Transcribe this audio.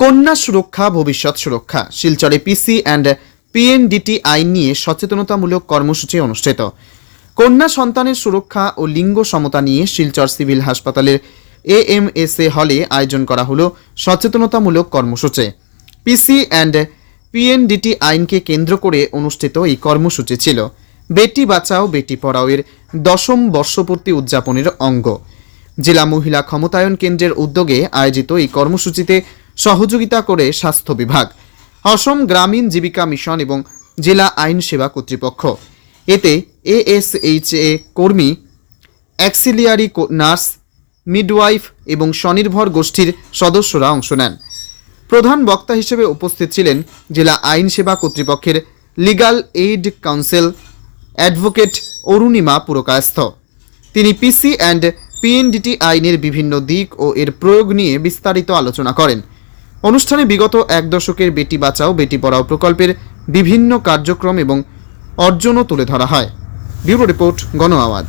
কন্যা সুরক্ষা ভবিষ্যৎ সুরক্ষা। শিলচরে পিসি অ্যান্ড পিএনডিটি আইন নিয়ে সচেতনতামূলক কর্মসূচি অনুষ্ঠিত। কন্যা সন্তানের সুরক্ষা ও লিঙ্গ সমতা নিয়ে শিলচর সিভিল হাসপাতালের এএমএসএ হলে আয়োজন করা হলো সচেতনতামূলক কর্মসূচি। পিসি অ্যান্ড পিএনডিটি আইনকে কেন্দ্র করে অনুষ্ঠিত এই কর্মসূচি ছিল বেটি বাঁচাও বেটি পড়াও এর 10ম বর্ষপূর্তি উদযাপনের অঙ্গ। জেলা মহিলা ক্ষমতায়ন কেন্দ্রের উদ্যোগে আয়োজিত এই কর্মসূচিতে সহযোগিতা করে স্বাস্থ্য বিভাগ, অসম গ্রামীণ জীবিকা মিশন এবং জেলা আইন সেবা কর্তৃপক্ষ। এতে এএসএইচএ কর্মী, অ্যাক্সিলিয়ারি নার্স, মিডওয়াইফ এবং স্বনির্ভর গোষ্ঠীর সদস্যরা অংশ নেন। প্রধান বক্তা হিসেবে উপস্থিত ছিলেন জেলা আইন সেবা কর্তৃপক্ষের legal aid council advocate Arunima Purkayastha. তিনি পিসি অ্যান্ড পিএনডিটি আইনের বিভিন্ন দিক ও এর প্রয়োগ নিয়ে বিস্তারিত আলোচনা করেন। অনুষ্ঠানে বিগত 1 দশকের বেটি বাঁচাও বেটি পড়াও প্রকল্পের বিভিন্ন কার্যক্রম এবং অর্জনও তুলে ধরা হয়। ব্যুরো রিপোর্ট, গণ আওয়াজ।